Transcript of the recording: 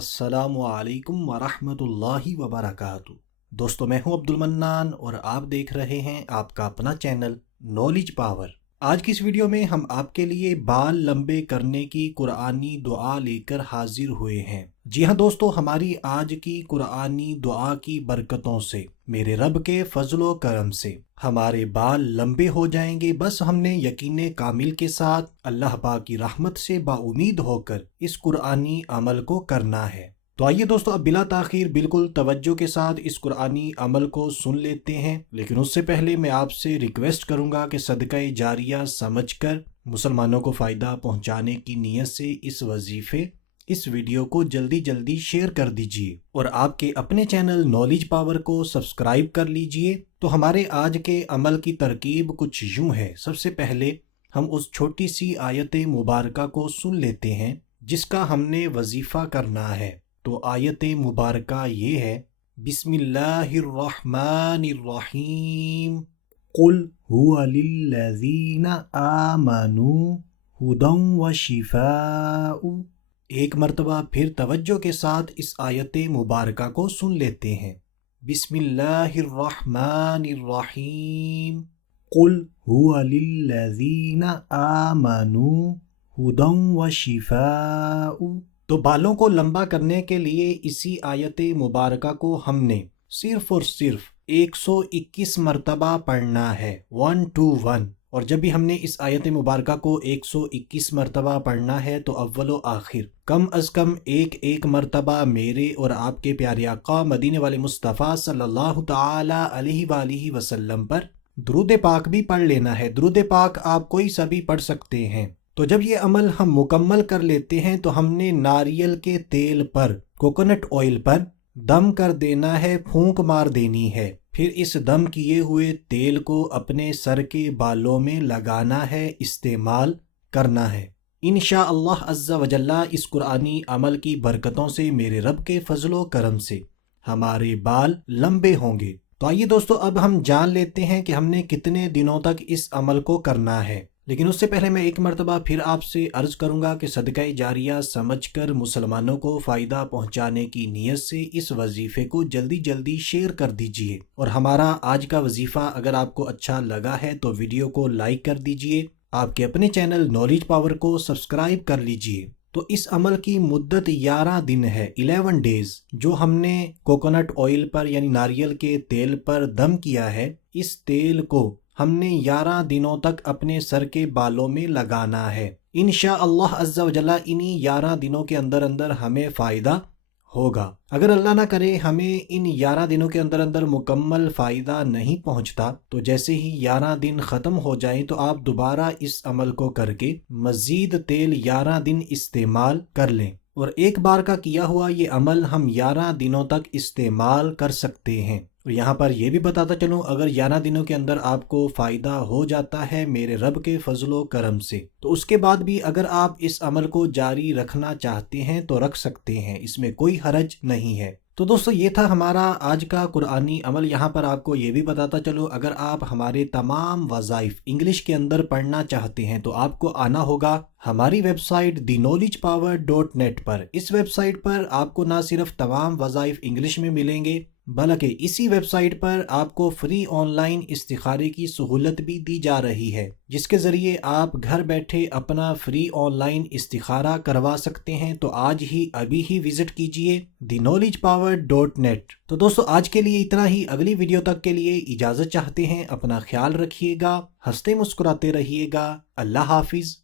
السلام علیکم ورحمۃ اللہ وبرکاتہ۔ دوستو میں ہوں عبد المنان اور آپ دیکھ رہے ہیں آپ کا اپنا چینل نالج پاور۔ آج کی اس ویڈیو میں ہم آپ کے لیے بال لمبے کرنے کی قرآنی دعا لے کر حاضر ہوئے ہیں۔ جی ہاں دوستو، ہماری آج کی قرآنی دعا کی برکتوں سے، میرے رب کے فضل و کرم سے ہمارے بال لمبے ہو جائیں گے۔ بس ہم نے یقین کامل کے ساتھ اللہ پاک کی رحمت سے باامید ہو کر اس قرآنی عمل کو کرنا ہے۔ تو آئیے دوستو، اب بلا تاخیر بالکل توجہ کے ساتھ اس قرآنی عمل کو سن لیتے ہیں، لیکن اس سے پہلے میں آپ سے ریکویسٹ کروں گا کہ صدقہ جاریہ سمجھ کر مسلمانوں کو فائدہ پہنچانے کی نیت سے اس ویڈیو کو جلدی شیئر کر دیجئے اور آپ کے اپنے چینل نالج پاور کو سبسکرائب کر لیجئے۔ تو ہمارے آج کے عمل کی ترکیب کچھ یوں ہے۔ سب سے پہلے ہم اس چھوٹی سی آیت مبارکہ کو سن لیتے ہیں جس کا ہم نے وظیفہ کرنا ہے۔ تو آیت مبارکہ یہ ہے، بسم اللہ الرحمن الرحیم، قل هو للذین آمنوا ہدی وشفاء۔ ایک مرتبہ پھر توجہ کے ساتھ اس آیت مبارکہ کو سن لیتے ہیں۔ بسم اللہ الرحمن الرحیم، قل هو للذین آمنوا ہدی وشفاء۔ تو بالوں کو لمبا کرنے کے لیے اسی آیت مبارکہ کو ہم نے صرف اور صرف 121 مرتبہ پڑھنا ہے، 121۔ اور جب بھی ہم نے اس آیت مبارکہ کو 121 مرتبہ پڑھنا ہے تو اول و آخر کم از کم ایک مرتبہ میرے اور آپ کے پیارے آقا مدینے والے مصطفیٰ صلی اللہ تعالی علیہ وآلہ وسلم پر درود پاک بھی پڑھ لینا ہے۔ درود پاک آپ کوئی سا بھی پڑھ سکتے ہیں۔ تو جب یہ عمل ہم مکمل کر لیتے ہیں تو ہم نے ناریل کے تیل پر، کوکونٹ آئل پر دم کر دینا ہے، پھونک مار دینی ہے۔ پھر اس دم کیے ہوئے تیل کو اپنے سر کے بالوں میں لگانا ہے، استعمال کرنا ہے۔ انشاءاللہ عز و جل اس قرآنی عمل کی برکتوں سے، میرے رب کے فضل و کرم سے ہمارے بال لمبے ہوں گے۔ تو آئیے دوستو، اب ہم جان لیتے ہیں کہ ہم نے کتنے دنوں تک اس عمل کو کرنا ہے۔ لیکن اس سے پہلے میں ایک مرتبہ پھر آپ سے عرض کروں گا کہ صدقہ جاریہ سمجھ کر مسلمانوں کو فائدہ پہنچانے کی نیت سے اس وظیفے کو جلدی شیئر کر دیجئے۔ اور ہمارا آج کا وظیفہ اگر آپ کو اچھا لگا ہے تو ویڈیو کو لائک کر دیجئے، آپ کے اپنے چینل نالج پاور کو سبسکرائب کر لیجئے۔ تو اس عمل کی مدت 11 دن ہے، 11 ڈیز، جو ہم نے کوکونٹ آئل پر یعنی ناریل کے تیل پر دم کیا ہے۔ اس تیل کو ہم نے 11 دنوں تک اپنے سر کے بالوں میں لگانا ہے۔ انشاءاللہ عز و جل انہی 11 دنوں کے اندر ہمیں فائدہ ہوگا۔ اگر اللہ نہ کرے ہمیں ان 11 دنوں کے اندر مکمل فائدہ نہیں پہنچتا تو جیسے ہی 11 دن ختم ہو جائیں تو آپ دوبارہ اس عمل کو کر کے مزید تیل 11 دن استعمال کر لیں، اور ایک بار کا کیا ہوا یہ عمل ہم 11 دنوں تک استعمال کر سکتے ہیں۔ اور یہاں پر یہ بھی بتاتا چلوں، اگر 11 دنوں کے اندر آپ کو فائدہ ہو جاتا ہے میرے رب کے فضل و کرم سے، تو اس کے بعد بھی اگر آپ اس عمل کو جاری رکھنا چاہتے ہیں تو رکھ سکتے ہیں، اس میں کوئی حرج نہیں ہے۔ تو دوستو یہ تھا ہمارا آج کا قرآنی عمل۔ یہاں پر آپ کو یہ بھی بتاتا چلو، اگر آپ ہمارے تمام وظائف انگلش کے اندر پڑھنا چاہتے ہیں تو آپ کو آنا ہوگا ہماری ویب سائٹ theknowledgepower.net پر۔ اس ویب سائٹ پر آپ کو نہ صرف تمام وظائف انگلش میں ملیں گے بلکہ اسی ویب سائٹ پر آپ کو فری آن لائن استخارے کی سہولت بھی دی جا رہی ہے، جس کے ذریعے آپ گھر بیٹھے اپنا فری آن لائن استخارہ کروا سکتے ہیں۔ تو آج ہی ابھی ہی وزٹ کیجئے theknowledgepower.net۔ تو دوستو آج کے لیے اتنا ہی، اگلی ویڈیو تک کے لیے اجازت چاہتے ہیں۔ اپنا خیال رکھیے گا، ہنستے مسکراتے رہیے گا۔ اللہ حافظ۔